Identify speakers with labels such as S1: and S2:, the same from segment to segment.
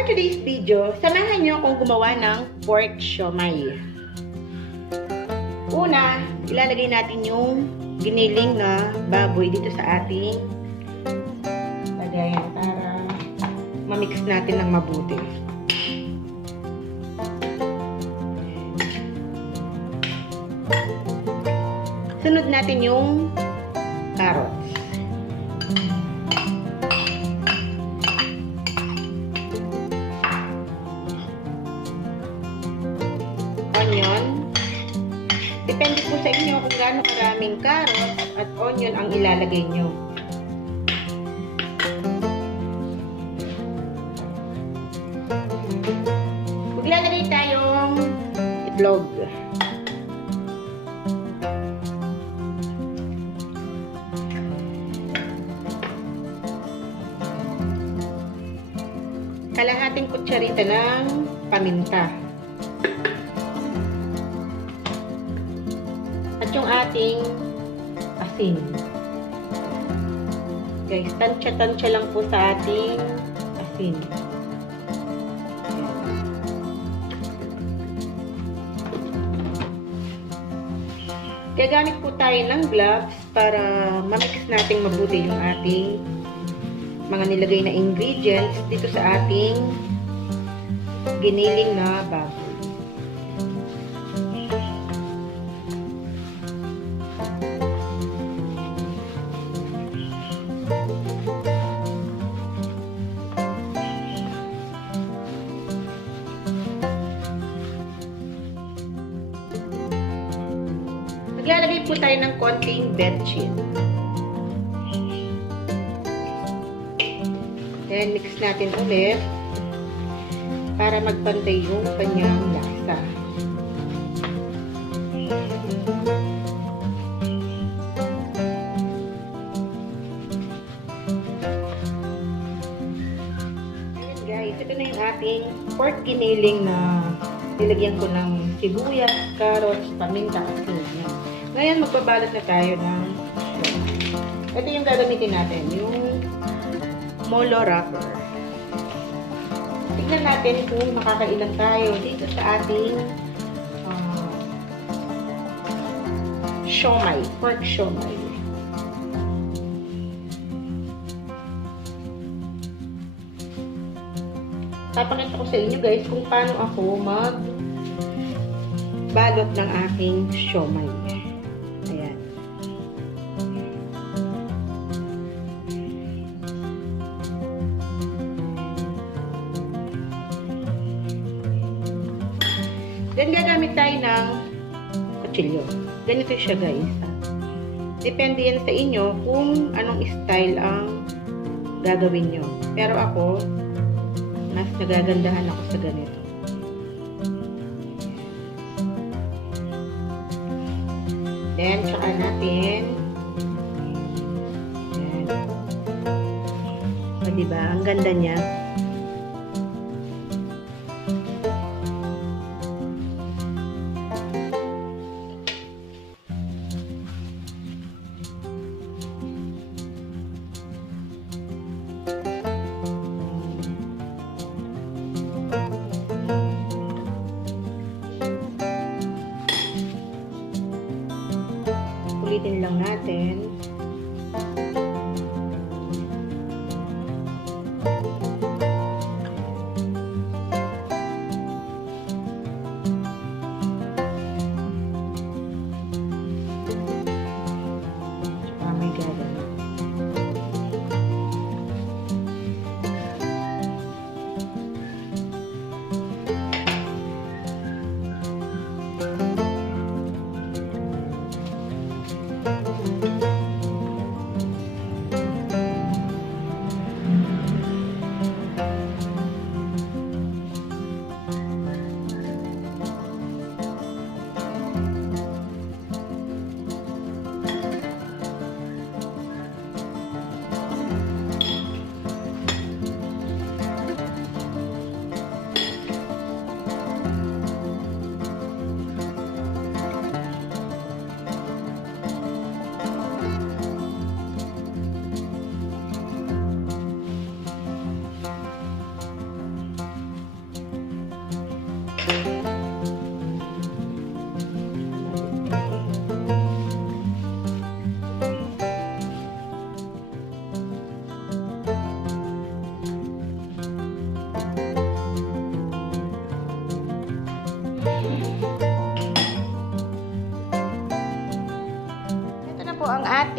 S1: For today's video, samahan niyo akong gumawa ng pork siomay. Una, ilalagay natin yung giniling na baboy dito sa ating lagayan para mamix natin ng mabuti. Sunod natin yung carrots. Depende po sa inyo kung gaano karaming carrots at onion ang ilalagay nyo. Maglalagay tayong itlog. Kalahating kutsarita ng paminta. At yung ating asin. Guys, tansya-tansya lang po sa ating asin. Gagamit po tayo ng gloves para mamix natin mabuti yung ating mga nilagay na ingredients dito sa ating giniling na baboy. Maglalagay po tayo ng konting betchin. Then, mix natin ulit para magpantay yung kanyang lasa. Ayan guys, ito na yung ating pork giniling na nilagyan ko ng sibuyas, carrots, paminta at sinya. Ngayon, magbabalot na tayo ng ito yung gagamitin natin, yung molo wrapper. Tignan natin kung makakailan tayo dito sa ating uh, siomay, pork siomay. Papakita ko sa inyo guys kung paano ako mag balot ng aking siomay. Then, gagamit tayo ng kutsilyo. Ganito siya, guys. Depende yan sa inyo kung anong style ang gagawin nyo. Pero ako, mas nagagandahan ako sa ganito. Then, tsaka natin Ayan. O, diba? Ang ganda niya. Ulitin lang natin.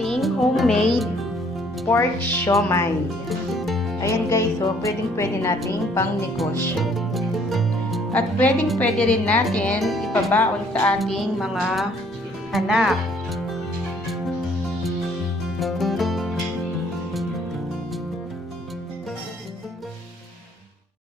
S1: Ating homemade pork siomay. Ayan guys, so pwedeng pwede nating pang negosyo. At pwedeng pwede rin natin ipabaon sa ating mga anak.